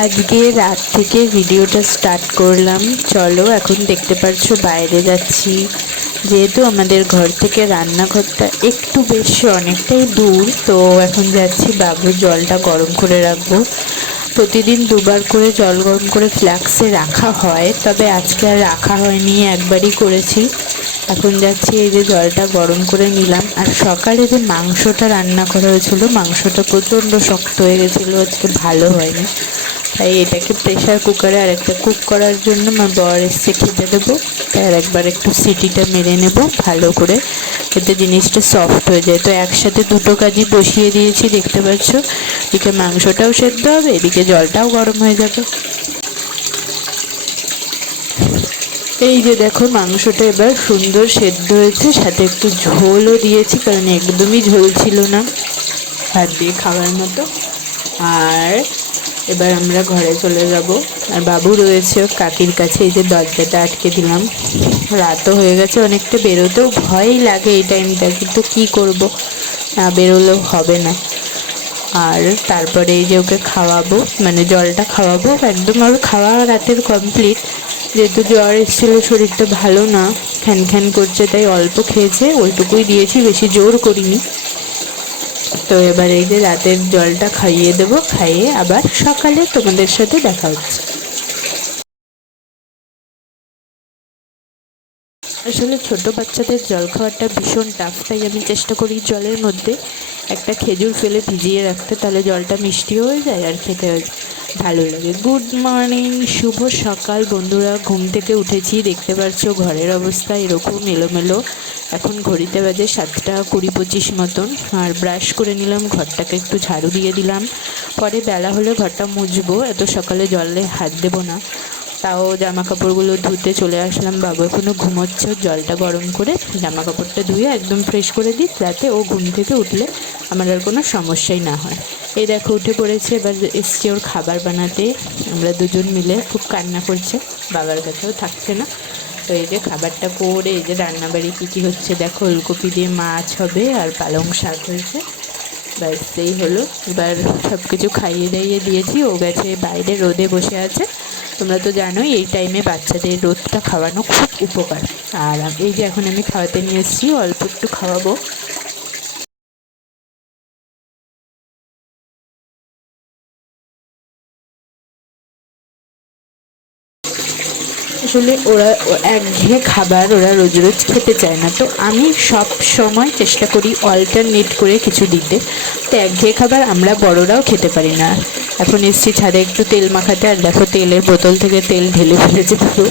আজকে রাত থেকে ভিডিওটা স্টার্ট করলাম। চলো, এখন দেখতে পাচ্ছ বাইরে যাচ্ছি। যেহেতু আমাদের ঘর থেকে রান্নাঘরটা একটু বেশ অনেকটাই দূর, তো এখন যাচ্ছি বাবুর জলটা গরম করে রাখবো। প্রতিদিন দুবার করে জল গরম করে ফ্ল্যাক্সে রাখা হয়, তবে আজকে আর রাখা হয়নি, একবারই করেছি। এখন যাচ্ছি, এই যে জলটা গরম করে নিলাম। আর সকালে যে মাংসটা রান্না করা হয়েছিল, মাংসটা প্রচণ্ড শক্ত হয়ে গেছিলো, আজকে ভালো হয়নি। তাই এটাকে প্রেশার কুকারে আর একটা কুক করার জন্য আমার বর এসছে খেতে দেবো, তাই আর একবার একটু সিটিটা মেরে নেব ভালো করে, এতে জিনিসটা সফট হয়ে যায়। তো একসাথে দুটো কাজই বসিয়ে দিয়েছি, দেখতে পাচ্ছ। এদিকে মাংসটাও সেদ্ধ হবে, এদিকে জলটাও গরম হয়ে যাবে। এই যে দেখো, মাংসটা এবার সুন্দর সেদ্ধ হয়েছে, সাথে একটু ঝোলও দিয়েছি, কারণ একদমই ঝোল ছিল না ভাত দিয়ে খাওয়ার মতো। আর এবার আমরা ঘরে চলে যাব। আর বাবু রয়েছে কাকির কাছে, এই যে দরজাটা আটকে দিলাম। রাতও হয়ে গেছে অনেকটা, বেরোতেও ভয়ই লাগে এই টাইমটা, কিন্তু কী করব, না বেরোলেও হবে না। আর তারপরে এই যে ওকে খাওয়াবো, মানে জলটা খাওয়াবো, একদম ওর খাওয়া রাতের কমপ্লিট। যেহেতু জ্বর এসেছিলো, শরীরটা ভালো না, খ্যান খ্যান করছে, তাই অল্প খেয়েছে, ওইটুকুই দিয়েছি, বেশি জোর করিনি। তো এবার এই যে রাতের জলটা খাইয়ে দেবো, খাইয়ে আবার সকালে তোমাদের সাথে দেখা হচ্ছে। আসলে ছোট বাচ্চাদের জল খাওয়াটা ভীষণ টাফ, তাই আমি চেষ্টা করি জলের মধ্যে একটা খেজুর ফেলে ভিজিয়ে রাখতে, তাহলে জলটা মিষ্টিও হয়ে যায় আর খেতে ভালো লাগে। গুড মর্নিং, শুভ সকাল বন্ধুরা। ঘুম থেকে উঠেছি, দেখতে পাচ্ছ ঘরের অবস্থা এরকম এলোমেলো। এখন ঘড়িতে বাজে 7:20-25 মতন। আর ব্রাশ করে নিলাম, ঘরটাকে একটু ঝাড়ু দিয়ে দিলাম, পরে বেলা হলে ঘরটা মুছবো, এত সকালে জলে হাত দেবো না। তাও জামা কাপড়গুলো ধুতে চলে আসলাম। বাবু এখনও ঘুমোচ্ছে, জলটা গরম করে জামা কাপড়টা ধুয়ে একদম ফ্রেশ করে দিই, যাতে ও ঘুম থেকে উঠলে আমার আর কোনো সমস্যাই না হয়। এই দেখো উঠে পড়েছে, এবার এসছে ওর খাবার বানাতে। আমরা দুজন মিলে, খুব কান্না করছে, বাবার কাছেও থাকছে না। তো এই যে খাবারটা করে, এই যে রান্নাবাড়ি কী কী হচ্ছে দেখো, ওলকপি দিয়ে মাছ হবে আর পালং শাক হয়েছে, ব্যাস এই হলো। এবার সব কিছু খাইয়ে দাইয়ে দিয়েছি, ও গেছে বাইরে রোদে বসে আছে। তোমরা তো জানোই এই টাইমে বাচ্চাদের রোদটা খাওয়ানো খুব উপকার। আর এই যে এখন আমি খাওয়াতে নিয়ে এসেছি, অল্প একটু খাওয়াবো। আসলে ওরা একঘেয়ে খাবার ওরা রোজ রোজ খেতে চায় না, তো আমি সব সময় চেষ্টা করি অল্টারনেট করে কিছু দিতে। তো একঘেয়ে খাবার আমরা বড়রাও খেতে পারি না। এখন এসছি ছাদে একটু তেল মাখাতে, আর দেখো তেলের বোতল থেকে তেল ঢেলে ফেলেছে পুরো।